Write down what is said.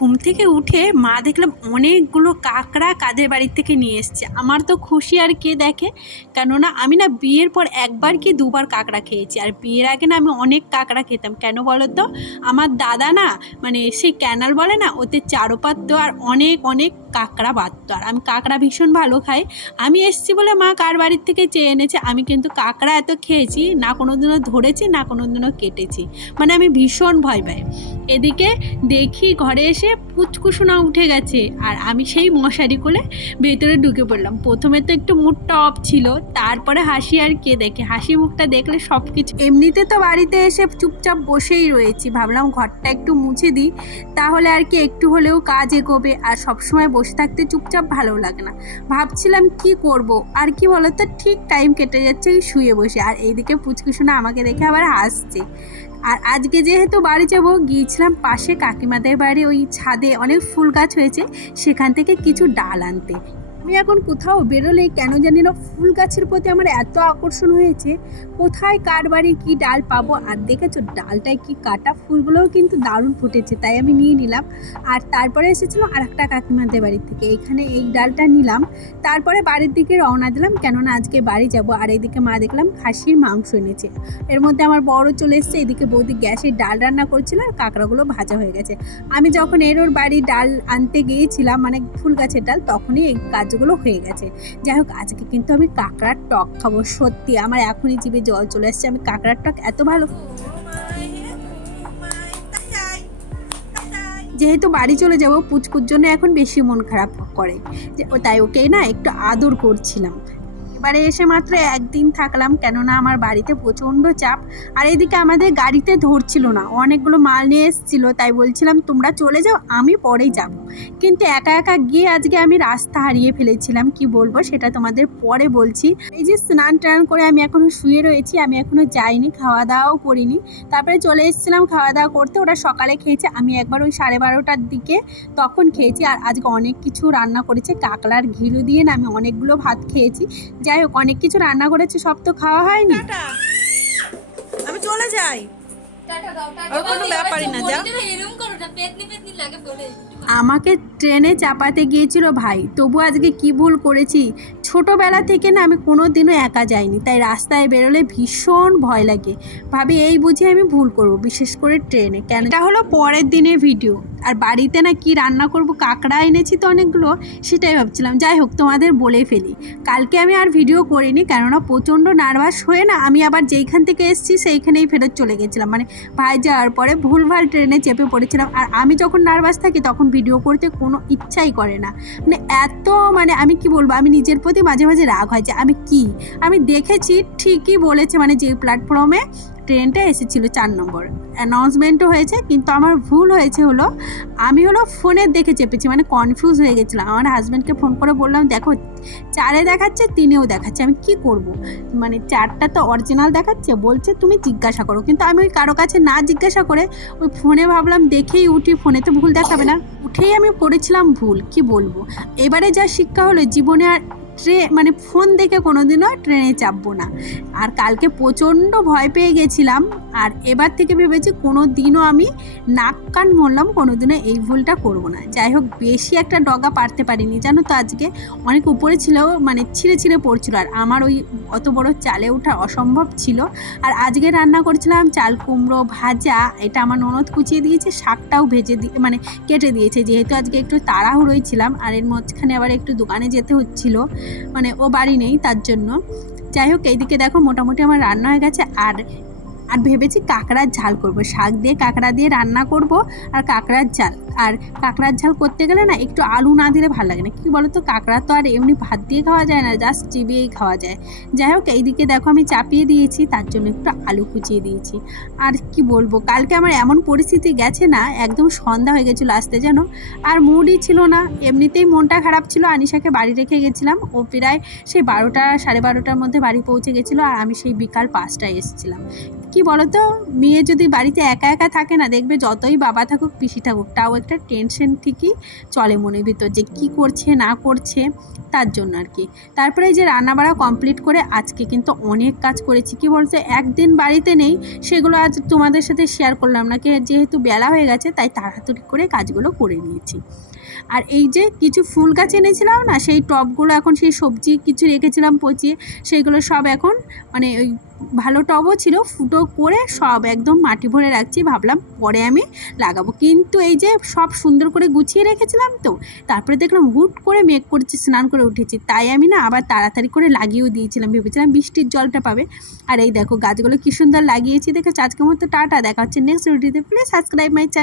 ঘুম থেকে উঠে মা দেখলাম অনেকগুলো কাঁকড়া কাদের বাড়ির থেকে নিয়ে এসছে। আমার তো খুশি আর কে দেখে, কেননা আমি না বিয়ের পর একবার কি দুবার কাঁকড়া খেয়েছি, আর বিয়ের আগে না আমি অনেক কাঁকড়া খেতাম। কেন বলো তো, আমার দাদা না মানে সেই ক্যানাল বলে না, ওতে চারো পাততো আর অনেক অনেক কাঁকড়া বাঁধতো, আর আমি কাঁকড়া ভীষণ ভালো খাই। আমি এসছি বলে মা কার বাড়ির থেকে চেয়ে এনেছে। আমি কিন্তু কাঁকড়া এত খেয়েছি না, কোনো দিনও ধরেছি না কোনো দিনও কেটেছি, মানে আমি ভীষণ ভয় পাই। এদিকে দেখি ঘরে এসে পুচকুসোনা উঠে গেছে, আর আমি সেই মশারি কোলে ভেতরে ঢুকে পড়লাম। প্রথমে তো একটু মুডটা অফ ছিল, তারপরে হাসি আর কে দেখে, হাসি মুখটা দেখলে সব কিছু। এমনিতে তো বাড়িতে এসে চুপচাপ বসেই রয়েছি, ভাবলাম ঘরটা একটু মুছে দিই, তাহলে আর কি একটু হলেও কাজ এগোবে। আর সবসময় বসে থাকতে চুপচাপ ভালো লাগে না। ভাবছিলাম কি করব, আর কি বলতো, ঠিক টাইম কেটে যাচ্ছে ওই শুয়ে বসে, আর এইদিকে পুচকুসোনা আমাকে দেখে আবার হাসছে। আর আজকে যেহেতু বাড়ি যাব, গিয়েছিলাম পাশে কাকিমাদের বাড়ি, ওই ছাদে অনেক ফুল গাছ হয়েছে, সেখান থেকে কিছু ডাল আনতে। আমি এখন কোথাও বেরোলে কেন জানি না ফুল গাছের প্রতি আমার এত আকর্ষণ হয়েছে, কোথায় কার বাড়ি কী ডাল পাবো। আর দেখেছো ডালটায় কি কাটা, ফুলগুলোও কিন্তু দারুণ ফুটেছে, তাই আমি নিয়ে নিলাম। আর তারপরে এসেছিলাম আর একটা কাকিমাদের বাড়ির থেকে, এখানে এই ডালটা নিলাম। তারপরে বাড়ির দিকে রওনা দিলাম, কেননা আজকে বাড়ি যাব। আর এইদিকে মা দেখলাম খাসির মাংস এনেছে, এর মধ্যে আমার বড় চলে এসছে। এদিকে বৌদি গ্যাসে ডাল রান্না করছিল আর কাঁকড়াগুলো ভাজা হয়ে গেছে। আমি যখন ওর বাড়ি ডাল আনতে গিয়েছিলাম, মানে ফুল গাছের ডাল, তখনই এই কাজগুলো হয়ে গেছে। যাই হোক, আজকে কিন্তু আমি কাঁকড়ার টক খাবো। সত্যি আমার এখনই জিভে জল চলে আসছে, আমি কাঁকড়ার টক এত ভালো। যেহেতু বাড়ি চলে যাব, পুচকুর জন্য এখন বেশি মন খারাপ করে, যে তাই ওকে না একটু আদর করছিলাম। এবারে এসে মাত্র একদিন থাকলাম, কেননা আমার বাড়িতে প্রচণ্ড চাপ। আর এদিকে আমাদের গাড়িতে ধরছিল না, অনেকগুলো মাল নিয়ে এসেছিলো, তাই বলছিলাম তোমরা চলে যাও, আমি পরেই যাব। কিন্তু একা একা গিয়ে আজকে আমি রাস্তা হারিয়ে ফেলেছিলাম, কি বলবো সেটা তোমাদের পরে বলছি। এই যে স্নান টান করে আমি এখনও শুয়ে রয়েছি, আমি এখনও যাইনি, খাওয়া দাওয়াও করিনি। তারপরে চলে এসেছিলাম খাওয়া দাওয়া করতে, ওরা সকালে খেয়েছে, আমি একবার ওই 12:30টার দিকে তখন খেয়েছি। আর আজকে অনেক কিছু রান্না করেছে, কাকলার ঘিলু দিয়ে না আমি অনেকগুলো ভাত খেয়েছি। যাই হোক, অনেক কিছু রান্না করেছে, সব তো খাওয়া হয়নি। আমি চলে যাই, কোনো ব্যাপারই না। যা, আমাকে ট্রেনে চাপাতে গিয়েছিল ভাই, তবু আজকে কি ভুল করেছি। ছোটোবেলা থেকে না আমি কোনো দিনও একা যাইনি, তাই রাস্তায় বেরোলে ভীষণ ভয় লাগে। ভাবি এই বুঝি আমি ভুল করব, বিশেষ করে ট্রেনে। কেন, এটা হলো পরের দিনের ভিডিও। আর বাড়িতে না কি রান্না করব, কাঁকড়া এনেছি তো অনেকগুলো, সেটাই ভাবছিলাম। যাই হোক, তোমাদের বলে ফেলি, কালকে আমি আর ভিডিও করিনি, কেননা প্রচণ্ড নার্ভাস হয়ে না আমি আবার যেইখান থেকে এসেছি সেইখানেই ফেরত চলে গেছিলাম। মানে ভাই যাওয়ার পরে ভুলভাল ট্রেনে চেপে পড়েছিলাম। আর আমি যখন নার্ভাস থাকি তখন ভিডিও করতে কোনো ইচ্ছাই করে না, মানে এত, মানে আমি কি বলবো, আমি নিজের প্রতি মাঝে মাঝে রাগ হয় যে আমি দেখেছি ঠিকই বলেছে, মানে যে প্ল্যাটফর্মে ট্রেনটা এসেছিলো 4 নম্বর, অ্যানাউন্সমেন্টও হয়েছে, কিন্তু আমার ভুল হয়েছে হলো আমি ফোনের দেখে চেপেছি, মানে কনফিউজ হয়ে গেছিলাম। আমার হাজব্যান্ডকে ফোন করে বললাম দেখো 4-এ দেখাচ্ছে, 3-এও দেখাচ্ছে, আমি কি করব, মানে 4টা তো অরিজিনাল দেখাচ্ছে, বলছে তুমি জিজ্ঞাসা করো। কিন্তু আমি ওই কারো কাছে না জিজ্ঞাসা করে ওই ফোনে ভাবলাম দেখেই উঠি, ফোনে তো ভুল দেখাবে না, উঠেই আমি করেছিলাম ভুল। কি বলবো, এবারে যা শিক্ষা হলো জীবনে আর মানে ফোন দেখে কোনোদিনও ট্রেনে চাপবো না। আর কালকে প্রচণ্ড ভয় পেয়ে গেছিলাম, আর এবার থেকে ভেবেছি কোনো দিনও আমি নাক কান মরলাম, কোনো দিনও এই ভুলটা করব না। যাই হোক, বেশি একটা ডগা পারতে পারিনি, জানো তো আজকে অনেক উপরে ছিল, মানে ছিঁড়ে ছিঁড়ে পড়ছিল, আর আমার ওই অত বড় চালে ওঠা অসম্ভব ছিল। আর আজকে রান্না করছিলাম চাল কুমড়ো ভাজা, এটা আমার ননদ কুচিয়ে দিয়েছে, শাকটাও ভেজে দিয়ে মানে কেটে দিয়েছে, যেহেতু আজকে একটু তাড়াহুড়োই ছিলাম। আর এর মাঝখানে আবার একটু দোকানে যেতে হচ্ছিল, মানে ও বাড়ি নেই তার জন্য। যাই হোক, এইদিকে দেখো মোটামুটি আমার রান্না হয়ে গেছে। আর ভেবেছি কাঁকড়ার ঝাল করব, শাক দিয়ে কাঁকড়া দিয়ে রান্না করব, আর কাঁকড়ার ঝাল। আর কাঁকড়ার ঝাল করতে গেলে না একটু আলু না দিলে ভালো লাগে না, কি বলো তো, কাঁকড়া তো আর এমনি ভাত দিয়ে খাওয়া যায় না, জাস্ট চিবিয়েই খাওয়া যায়। যাই হোক, এইদিকে দেখো আমি চাপিয়ে দিয়েছি, তার জন্য একটু আলু কুচিয়ে দিয়েছি। আর কি বলবো, কালকে আমার এমন পরিস্থিতি গেছে না, একদম সন্ধ্যা হয়ে গেছিলো আসতে, যেন আর মুডই ছিল না। এমনিতেই মনটা খারাপ ছিল, আনিশাকে বাড়ি রেখে গেছিলাম, ও প্রায় সেই 12টা 12:30টার মধ্যে বাড়ি পৌঁছে গেছিলো, আর আমি সেই বিকাল 5টায় এসেছিলাম। কি কি বলো তো, মেয়ে যদি বাড়িতে একা একা থাকে না, দেখবে যতই বাবা থাকুক পিসি থাকুক, তাও একটা টেনশন ঠিকই চলে মনের ভিতর যে কি করছে না করছে, তার জন্য আর কি। তারপরে এই যে রান্নাবাড়া কমপ্লিট করে আজকে কিন্তু অনেক কাজ করেছি। কি বলছে, একদিন বাড়িতে নেই, সেগুলো আজ তোমাদের সাথে শেয়ার করলাম না, যেহেতু বেলা হয়ে গেছে তাই তাড়াতাড়ি করে কাজগুলো করে নিয়েছি। আর এই যে কিছু ফুল গাছ এনেছিলাম না, সেই টবগুলো এখন, সেই সবজি কিছু রেখেছিলাম পচিয়ে, সেইগুলো সব এখন মানে ওই ভালো টবও ছিল, ফুটো করে সব একদম মাটি ভরে রাখছি, ভাবলাম পরে আমি লাগাবো। কিন্তু এই যে সব সুন্দর করে গুছিয়ে রেখেছিলাম তো, তারপরে দেখলাম হুট করে মেঘ করেছি, স্নান করে উঠেছি, তাই আমি না আবার তাড়াতাড়ি করে লাগিয়েও দিয়েছিলাম, ভেবেছিলাম বৃষ্টির জলটা পাবে। আর এই দেখো গাছগুলো কি সুন্দর লাগিয়েছি, দেখে আজকের মতো টাটা, দেখা হচ্ছে নেক্সট ভিডিওতে। Please subscribe my channel.